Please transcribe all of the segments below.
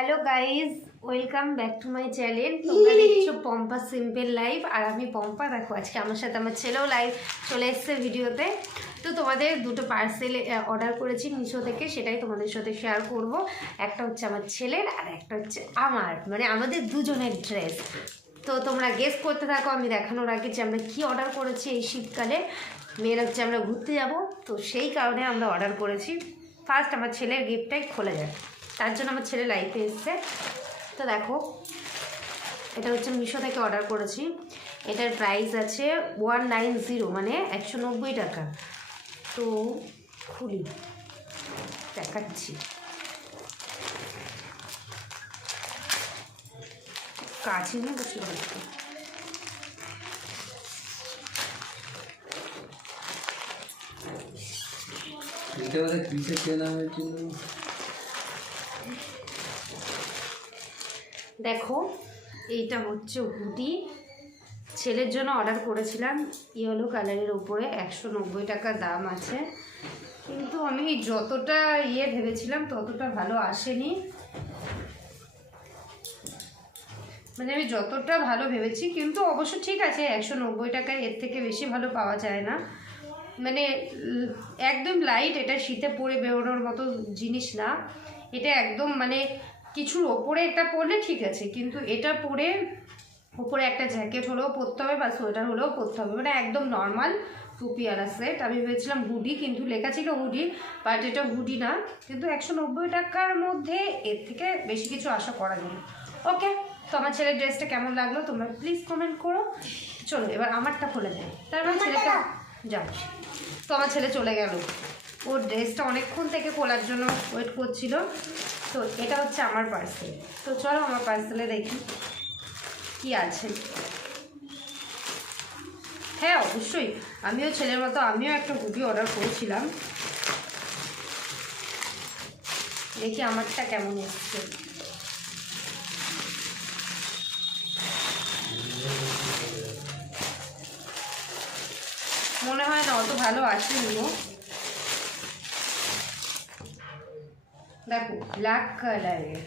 Hello guys welcome back to my channel তোমরা দেখছ Pampa simple life আর আমি পম্পা। দেখো আজকে আমার সাথে আমার ছেলেও লাইভ চলে এসছে ভিডিওতে। তো তোমাদের দুটো পার্সেল অর্ডার করেছি মিশো থেকে সেটাই তোমাদের সাথে শেয়ার করব। একটা হচ্ছে আমার ছেলের আর একটা হচ্ছে আমার মানে আমাদের দুজনের ড্রেস তো তোমরা গেস করতে থাকো আমি দেখানোর আগে যে আমরা কী অর্ডার করেছি এই শীতকালে। মেয়েরা হচ্ছে আমরা ঘুরতে যাব তো সেই কারণে আমরা অর্ডার করেছি। ফার্স্ট আমার ছেলের গিফটটাই খোলা যায় তার জন্য আমার ছেলে লাইফে এসছে। তো দেখো, এটা হচ্ছে মিশো থেকে অর্ডার করেছি। এটার প্রাইস আছে ওয়ান নাইন জিরো মানে একশো নব্বই টাকা। তো খুলি, দেখাচ্ছি। কাছে নিয়ে বসে দেখি এটা কিসে কেনা হয়েছিল। দেখো, এইটা হচ্ছে হুডি। ছেলের জন্য অর্ডার করেছিলাম ইয়েলো কালারের উপরে একশো নব্বই টাকা দাম আছে। কিন্তু আমি যতটা ইয়ে ভেবেছিলাম, ততটা ভালো আসেনি। মানে আমি যতটা ভালো ভেবেছি, কিন্তু অবশ্য ঠিক আছে, একশো নব্বই টাকায় এর থেকে বেশি ভালো পাওয়া যায় না। মানে একদম লাইট এটা শীতে পরে বেরোনোর মতো জিনিস না। এটা একদম মানে কিছুর ওপরে এটা পরলে ঠিক আছে কিন্তু এটা পরে উপরে একটা জ্যাকেট হলেও পরতে হবে বা সোয়েটার হলেও পরতে হবে। মানে একদম নর্মাল টুপিওয়ালা সেট আমি ভেবেছিলাম হুডি কিন্তু লেখা ছিল হুডি বাট এটা হুডি না। কিন্তু একশো নব্বই টাকার মধ্যে এর থেকে বেশি কিছু আশা করা যায় ওকে তো আমার ছেলের ড্রেসটা কেমন লাগল তোমরা প্লিজ কমেন্ট করো। চলো এবার আমারটা খোলা যায় তারপর ছেলেটা যাও। তো আমার ছেলে চলে গেল। ওর ড্রেসটা অনেকক্ষণ থেকে খোলার জন্য ওয়েট করছিল। তো এটা হচ্ছে আমার পার্সেল তো চলো আমার পার্সেলে দেখি কি আছে। হ্যাঁ অবশ্যই। আমিও ছেলের মতো, আমিও একটা হুডি অর্ডার করেছিলাম। দেখি আমারটা কেমন এসছে। মনে হয় না, অত ভালো আসেনি দেখো ব্ল্যাক কালারের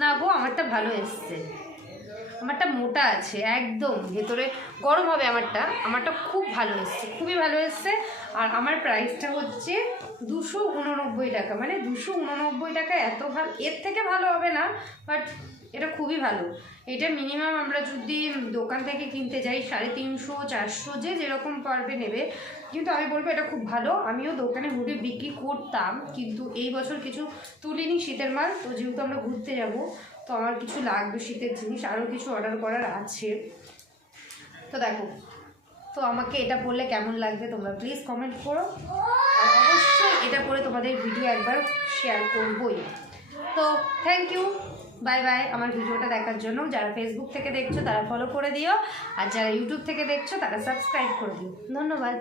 না গো আমারটা ভালো এসছে। আমারটা মোটা আছে, একদম। ভেতরে গরম হবে আমারটা। আমারটা খুব ভালো এসছে, খুবই ভালো এসছে। আর আমার প্রাইসটা হচ্ছে দুশো উননব্বই টাকা। মানে দুশো উননব্বই টাকা এত ভালো এর থেকে ভালো হবে না বাট এটা খুবই ভালো। এটা মিনিমাম আমরা যদি দোকান থেকে কিনতে যাই, সাড়ে তিনশো, চারশো, যে যেরকম পারবে নেবে। কিন্তু আমি বলব এটা খুব ভালো। আমিও দোকানে হুডি বিক্রি করতাম, কিন্তু এই বছর কিছু তুলিনি শীতের মাল, তো যেহেতু আমরা ঘুরতে যাব তো আমার কিছু লাগবে শীতের জিনিস আরও কিছু অর্ডার করার আছে। তো দেখো, তো আমাকে এটা পড়লে কেমন লাগবে তোমরা প্লিজ কমেন্ট করো। অবশ্যই এটা পরে তোমাদের ভিডিও একবার শেয়ার করবই। তো থ্যাংক ইউ বাই বাই আমার ভিডিওটা দেখার জন্য। যারা ফেসবুক থেকে দেখছ তারা ফলো করে দিও। আর যারা ইউটিউব থেকে দেখছ তারা সাবস্ক্রাইব করে দিও। ধন্যবাদ।